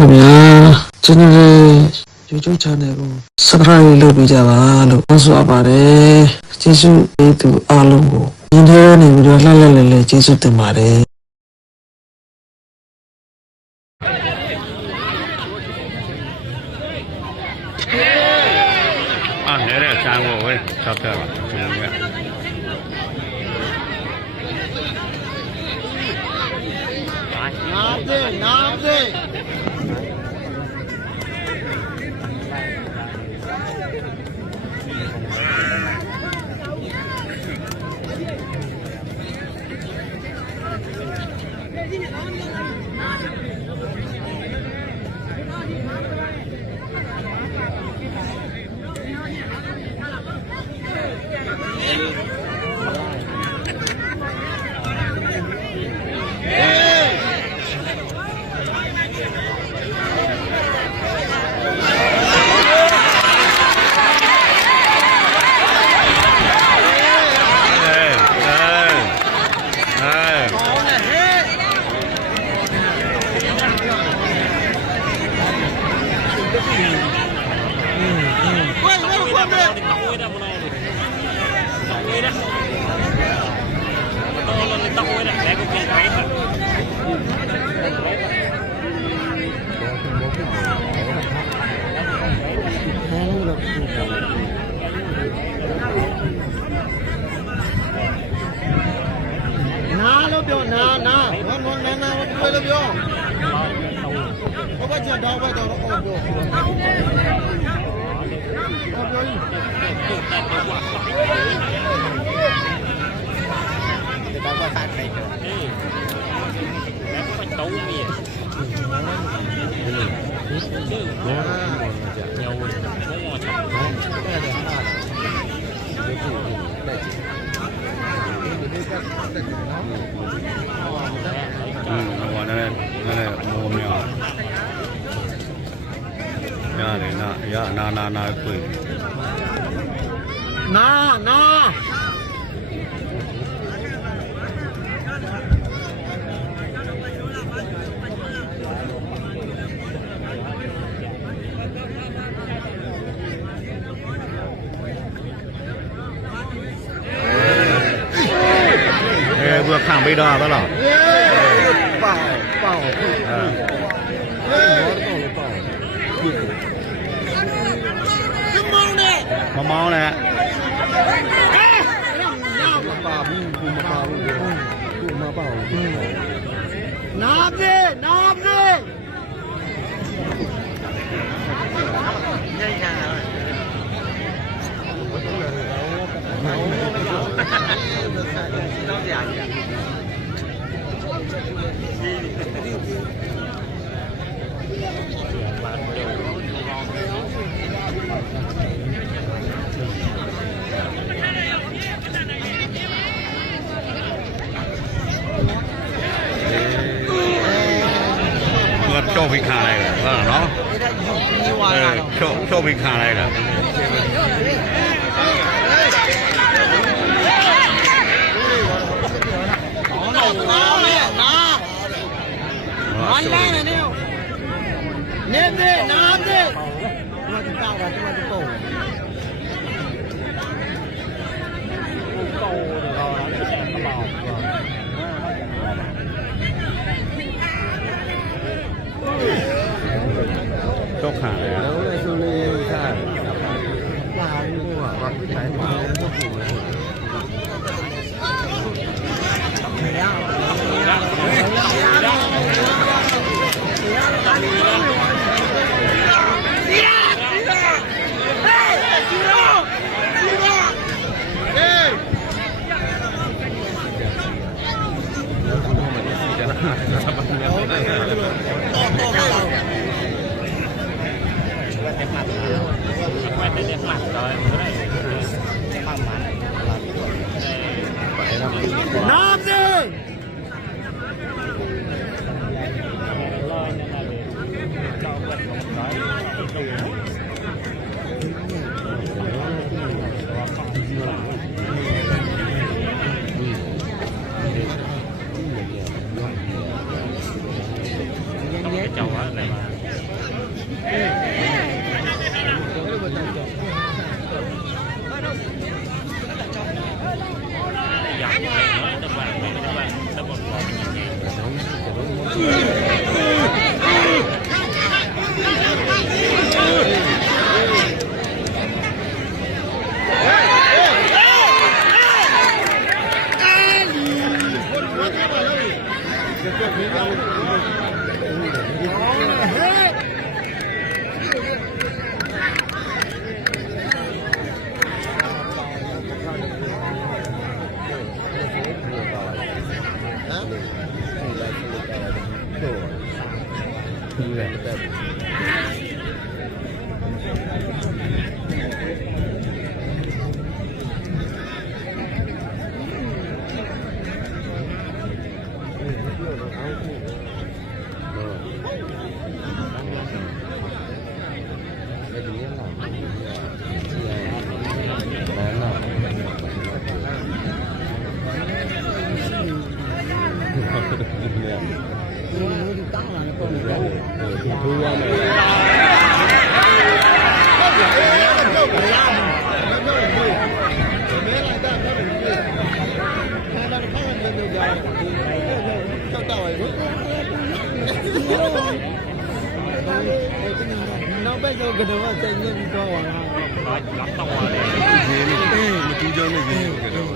ခင်ဗျာကျွန်တော်ရဲ့ YouTube channel ကို subscribe လုပ်ပေးကြပါလို့ပြောဆိုပါတယ်ကျေးဇူးပေးသူအားလုံးကိုဒီထဲနေပြီးတော့လှလှလဲလဲကျေးဇူးတင်ပါတယ်နေတဲ့ဆန်းကိုဝယ်ဆောက်ပြပါကျွန်တော်ကနားသေးနာခွေနာvừa khẳng bây đó đó là mau nè nạp đi cho bị khả này là nó cho bị khả này là ném đi ném đi mà chúng ta vào chúng ta chốt khả này đấu này xu lê khả là mua hoặc cái trái máu nó phủ Nam đi. Châu á này နောက်ဘက်ကတော့ကတော့စိတ်နဲ့ပြီးတော့ပါလား။รับတော့ပါလေ။မတူကြနေပြီကတော့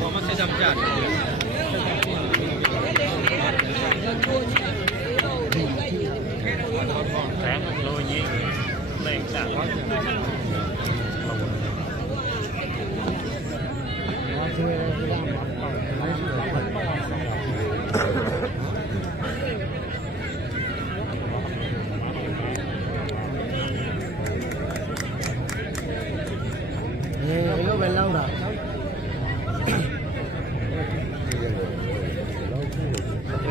ဘာမှဆက်ကြမကြဘူး။แสงโลยิงเล่นจัดလိုပဲလောက်တာเ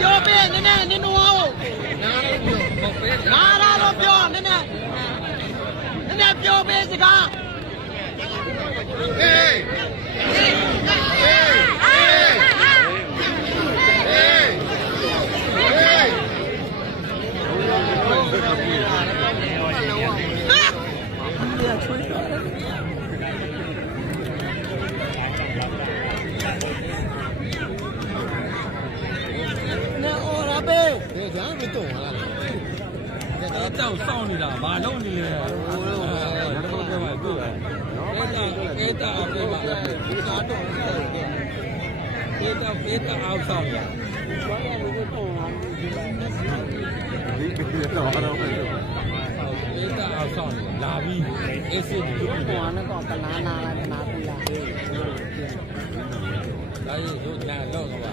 ပြောပေးနည်းနည်းနင်းတော့ငါလာတော့ပြောနည်းနည်းပြောပေးစကားကြောက်စောင်းနေတာဘာလုံးနေလဲဟုတ်ကဲ့ပါတွေ့ပါအေးတာအပြေပါကားတော့အေးတာအောက်ဆောင်ရဘာရလို့တော့လာဒီကတော့အေးတာအောက်ဆောင်လာပြီးအေးစစ်ဒီပေါ်ကတော့တနာနာလာနာပူလာဒါရီတို့နာတော့ကပါ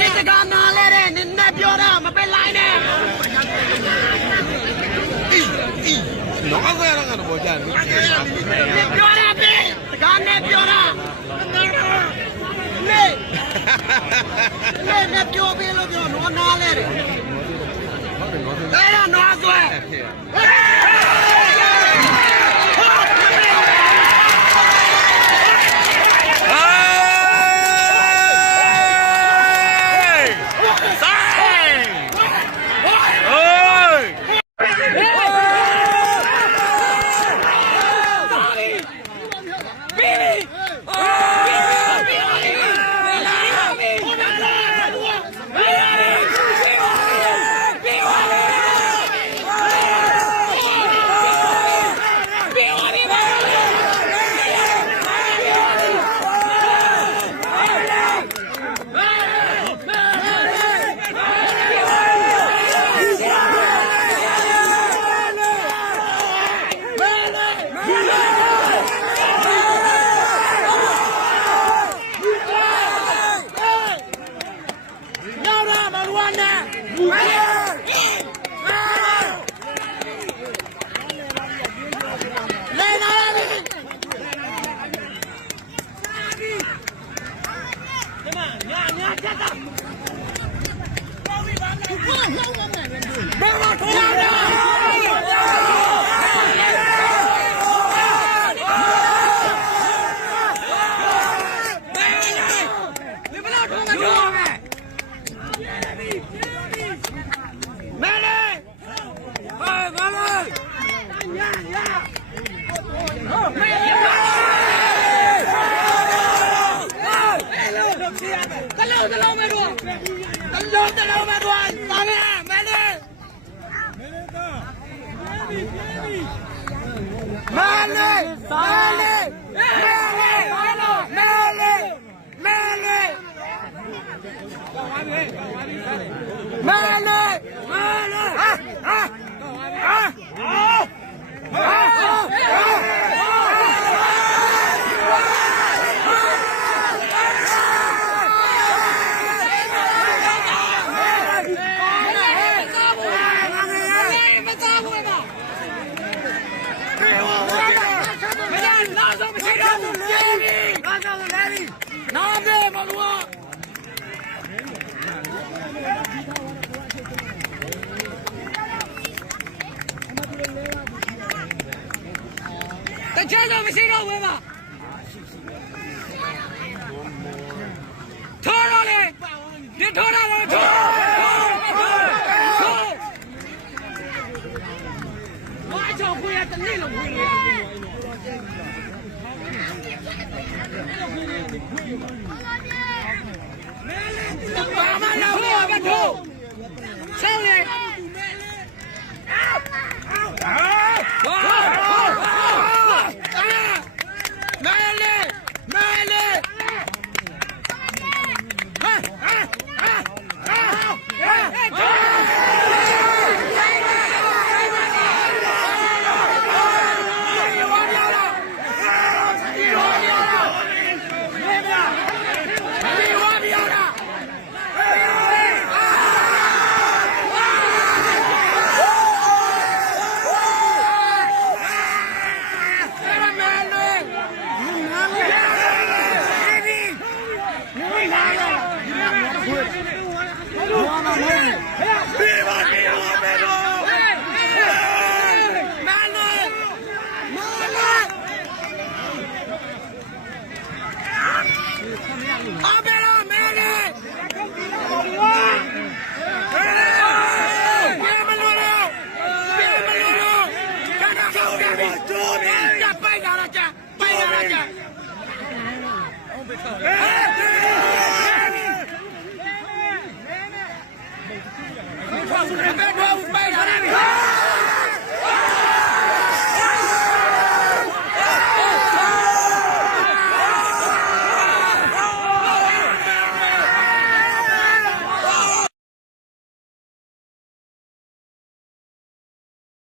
นี่จะการนาเลยเนี่ยนี่แนบยอดอ่ะมาเป็นไรเนี่ยน้องก็ยังกันบอกจันนี่ยอดอ่ะพี่จะการแนบยอดอ่ะนี่แนบยอดพี่ลูกยอดน้องนาเลยเฮ้ยน้องสวย လုံးတလုံးမဲ့သွားတာလေမဲလေမဲလေမဲလေမဲလေမဲလေတချမ်းတော့မရှိတော့ဘူးပါထော်တော့လေဒီထော်တော့လေထော်ဘာကြောင့်ခွေရတနေ့လုံးခွေရဘာမှလာဘူးဘာထိုးဆောင်းလေHey!